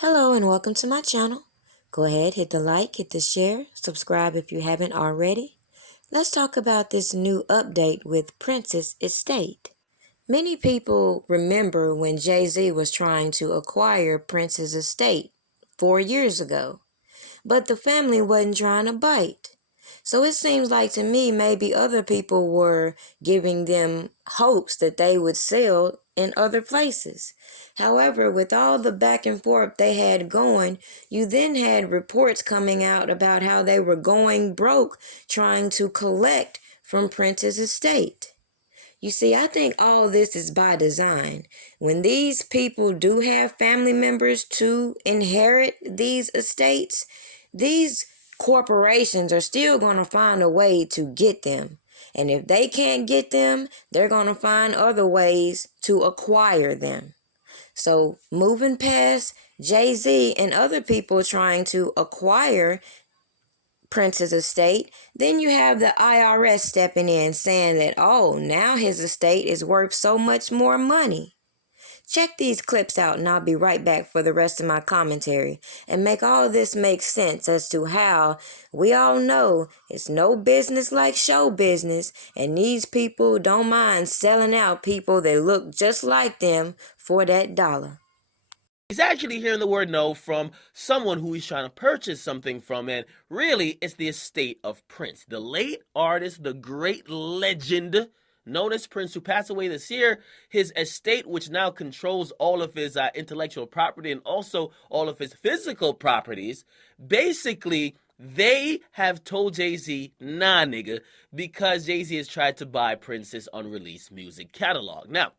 Hello and welcome to my channel. Go ahead, hit the like, hit the share, subscribe if you haven't already. Let's talk about this new update with Prince's estate. Many people remember when Jay-Z was trying to acquire Prince's estate 4 years ago, but the family wasn't trying to bite. So it seems like to me maybe other people were giving them hopes that they would sell in other places. However, with all the back and forth they had going, you then had reports coming out about how they were going broke trying to collect from Prince's estate. You see, I think all this is by design. When these people do have family members to inherit these estates, these corporations are still going to find a way to get them. And if they can't get them, they're going to find other ways to acquire them. So moving past Jay-Z and other people trying to acquire Prince's estate, then you have the IRS stepping in saying that, oh, now his estate is worth so much more money. Check these clips out and I'll be right back for the rest of my commentary and make all this make sense as to how we all know it's no business like show business, and these people don't mind selling out people that look just like them for that dollar. He's actually hearing the word no from someone who he's trying to purchase something from, and really, it's the estate of Prince, the late artist, the great legend known as Prince, who passed away this year. His estate, which now controls all of his intellectual property and also all of his physical properties, basically, they have told Jay-Z, nah, nigga, because Jay-Z has tried to buy Prince's unreleased music catalog. Now,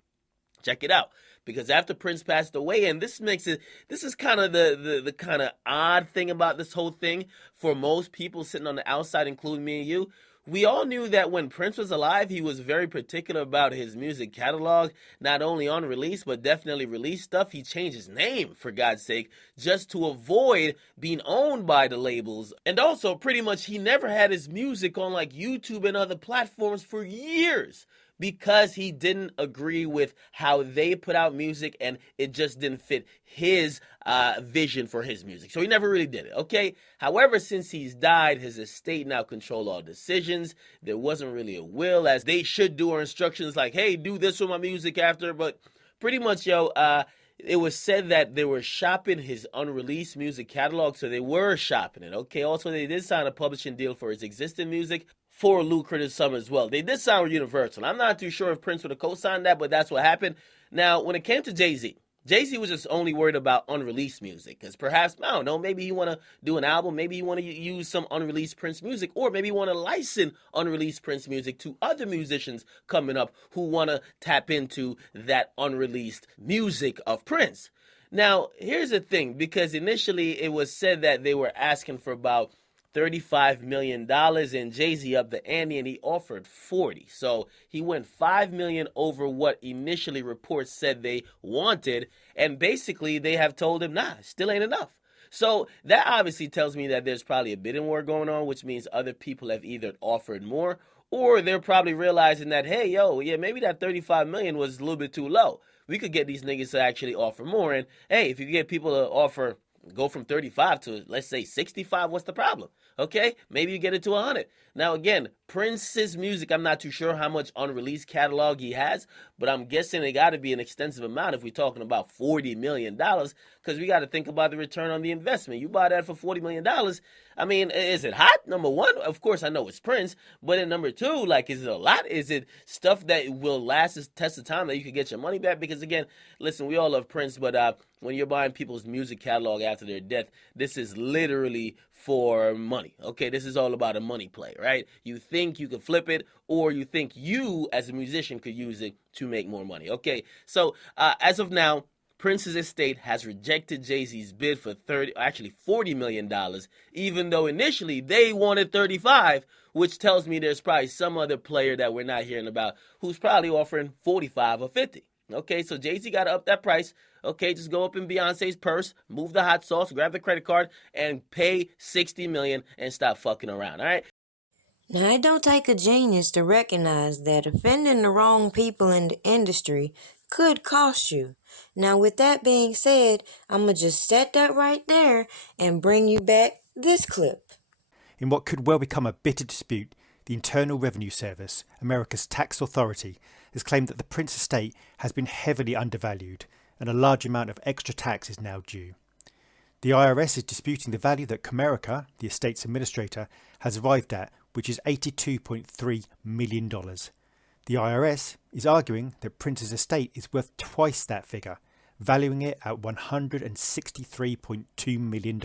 check it out. Because after Prince passed away, and this is kind of the kind of odd thing about this whole thing for most people sitting on the outside, including me and you. We all knew that when Prince was alive, he was very particular about his music catalog, not only on release, but definitely release stuff. He changed his name, for God's sake, just to avoid being owned by the labels. And also, pretty much, he never had his music on like YouTube and other platforms for years, because he didn't agree with how they put out music, and it just didn't fit his vision for his music. So he never really did it, okay? However, since he's died, his estate now control all decisions. There wasn't really a will, as they should do, or instructions like, hey, do this with my music after. But pretty much, it was said that they were shopping his unreleased music catalog, so they were shopping it, okay? Also, they did sign a publishing deal for his existing music for a lucrative sum as well. They did sign with Universal. I'm not too sure if Prince would have co-signed that, but that's what happened. Now, when it came to Jay-Z, Jay-Z was just only worried about unreleased music, because perhaps, I don't know, maybe you want to do an album, maybe you want to use some unreleased Prince music, or maybe you want to license unreleased Prince music to other musicians coming up who want to tap into that unreleased music of Prince. Now, here's the thing, because initially it was said that they were asking for about $35 million, and Jay-Z upped the ante and he offered 40. So he went $5 million over what initially reports said they wanted, and basically they have told him, nah, still ain't enough. So that obviously tells me that there's probably a bidding war going on, which means other people have either offered more, or they're probably realizing that, hey, maybe that $35 million was a little bit too low. We could get these niggas to actually offer more, and hey, if you get people to offer, go from 35 to, let's say, 65, what's the problem? Okay, maybe you get it to 100. Now, again, Prince's music, I'm not too sure how much unreleased catalog he has, but I'm guessing it got to be an extensive amount if we're talking about $40 million, because we got to think about the return on the investment. You buy that for $40 million, I mean, is it hot? Number one, of course, I know it's Prince, but in number two, like, is it a lot? Is it stuff that will last the test of time that you could get your money back? Because, again, listen, we all love Prince, but when you're buying people's music catalog after their death, this is literally for money, okay? This is all about a money play, right? You think you could flip it, or you think you, as a musician, could use it to make more money, okay? So, as of now, Prince's estate has rejected Jay-Z's bid for $40 million, even though initially they wanted 35, which tells me there's probably some other player that we're not hearing about who's probably offering 45 or 50. Okay, so Jay-Z got to up that price. Okay, just go up in Beyonce's purse, move the hot sauce, grab the credit card, and pay $60 million and stop fucking around, all right? Now, it don't take a genius to recognize that offending the wrong people in the industry could cost you. Now, with that being said, I'm going to just set that right there and bring you back this clip. In what could well become a bitter dispute, the Internal Revenue Service, America's tax authority, has claimed that the Prince estate has been heavily undervalued and a large amount of extra tax is now due. The IRS is disputing the value that Comerica, the estate's administrator, has arrived at, which is $82.3 million. The IRS is arguing that Prince's estate is worth twice that figure, valuing it at $163.2 million.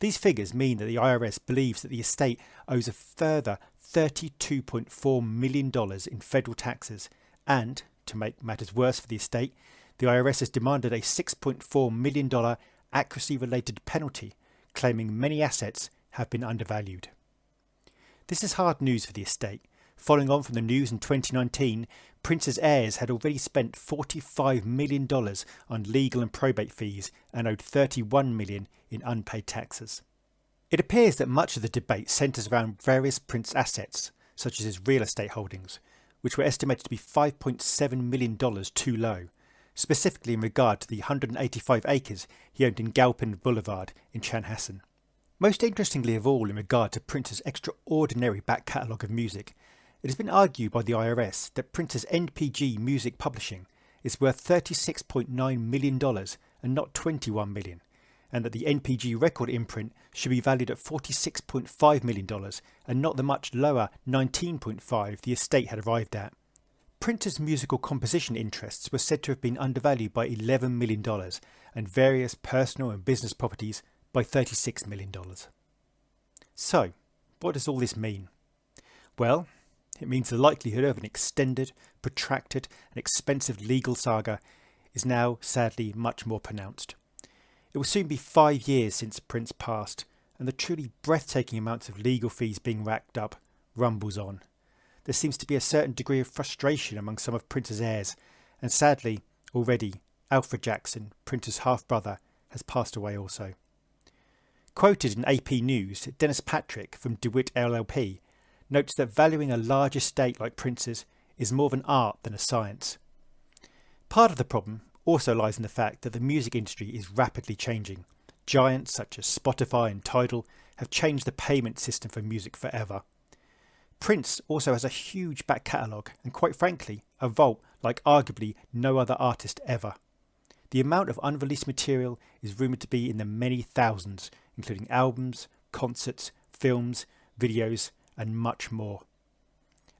These figures mean that the IRS believes that the estate owes a further $32.4 million in federal taxes and, to make matters worse for the estate, the IRS has demanded a $6.4 million accuracy-related penalty, claiming many assets have been undervalued. This is hard news for the estate. Following on from the news in 2019, Prince's heirs had already spent $45 million on legal and probate fees and owed $31 million in unpaid taxes. It appears that much of the debate centres around various Prince assets, such as his real estate holdings, which were estimated to be $5.7 million too low, specifically in regard to the 185 acres he owned in Galpin Boulevard in Chanhassen. Most interestingly of all in regard to Prince's extraordinary back catalogue of music, it has been argued by the IRS that Prince's NPG Music Publishing is worth $36.9 million and not $21 million, and that the NPG record imprint should be valued at $46.5 million and not the much lower $19.5 the estate had arrived at. Prince's musical composition interests were said to have been undervalued by $11 million and various personal and business properties by $36 million. So, what does all this mean? Well, it means the likelihood of an extended, protracted and expensive legal saga is now sadly much more pronounced. It will soon be 5 years since Prince passed, and the truly breathtaking amounts of legal fees being racked up rumbles on. There seems to be a certain degree of frustration among some of Prince's heirs, and sadly, already, Alfred Jackson, Prince's half-brother, has passed away also. Quoted in AP News, Dennis Patrick from DeWitt LLP notes that valuing a large estate like Prince's is more of an art than a science. Part of the problem also lies in the fact that the music industry is rapidly changing. Giants such as Spotify and Tidal have changed the payment system for music forever. Prince also has a huge back catalogue and, quite frankly, a vault like arguably no other artist ever. The amount of unreleased material is rumoured to be in the many thousands, including albums, concerts, films, videos and much more.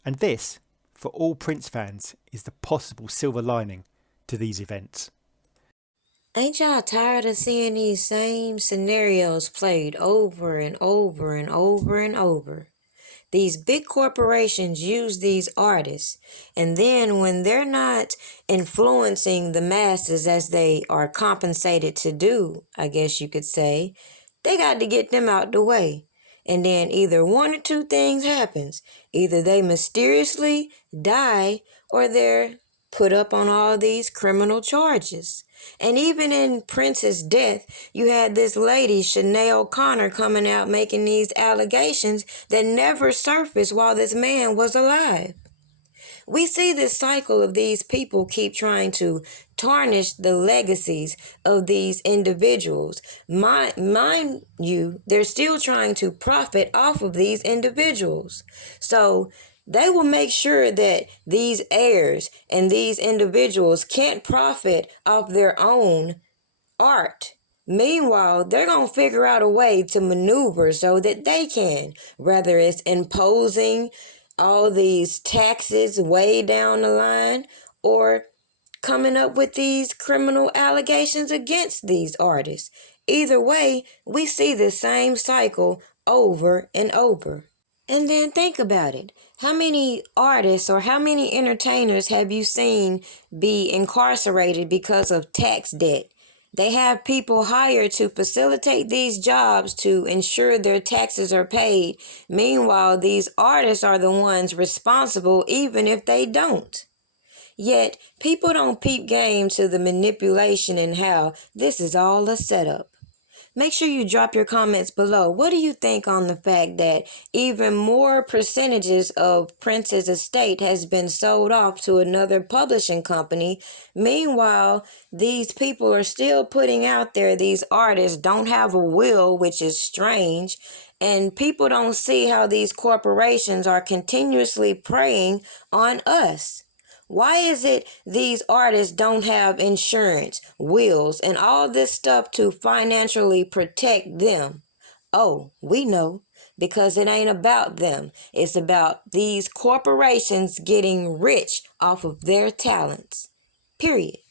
And this, for all Prince fans, is the possible silver lining to these events. Ain't y'all tired of seeing these same scenarios played over and over and over and over? These big corporations use these artists, and then when they're not influencing the masses as they are compensated to do, I guess you could say, they got to get them out the way. And then either one or two things happens. Either they mysteriously die or they're put up on all these criminal charges. And even in Prince's death, you had this lady, Sinead O'Connor, coming out making these allegations that never surfaced while this man was alive. We see this cycle of these people keep trying to tarnish the legacies of these individuals. Mind you, they're still trying to profit off of these individuals. So they will make sure that these heirs and these individuals can't profit off their own art. Meanwhile, they're going to figure out a way to maneuver so that they can, whether it's imposing all these taxes way down the line or coming up with these criminal allegations against these artists. Either way, we see the same cycle over and over. And then think about it. How many artists or how many entertainers have you seen be incarcerated because of tax debt? They have people hired to facilitate these jobs to ensure their taxes are paid. Meanwhile, these artists are the ones responsible even if they don't. Yet, people don't peep game to the manipulation and how this is all a setup. Make sure you drop your comments below. What do you think on the fact that even more percentages of Prince's estate has been sold off to another publishing company? Meanwhile, these people are still putting out there, these artists don't have a will, which is strange. And people don't see how these corporations are continuously preying on us. Why is it these artists don't have insurance, wills, and all this stuff to financially protect them? Oh, we know, because it ain't about them. It's about these corporations getting rich off of their talents. Period.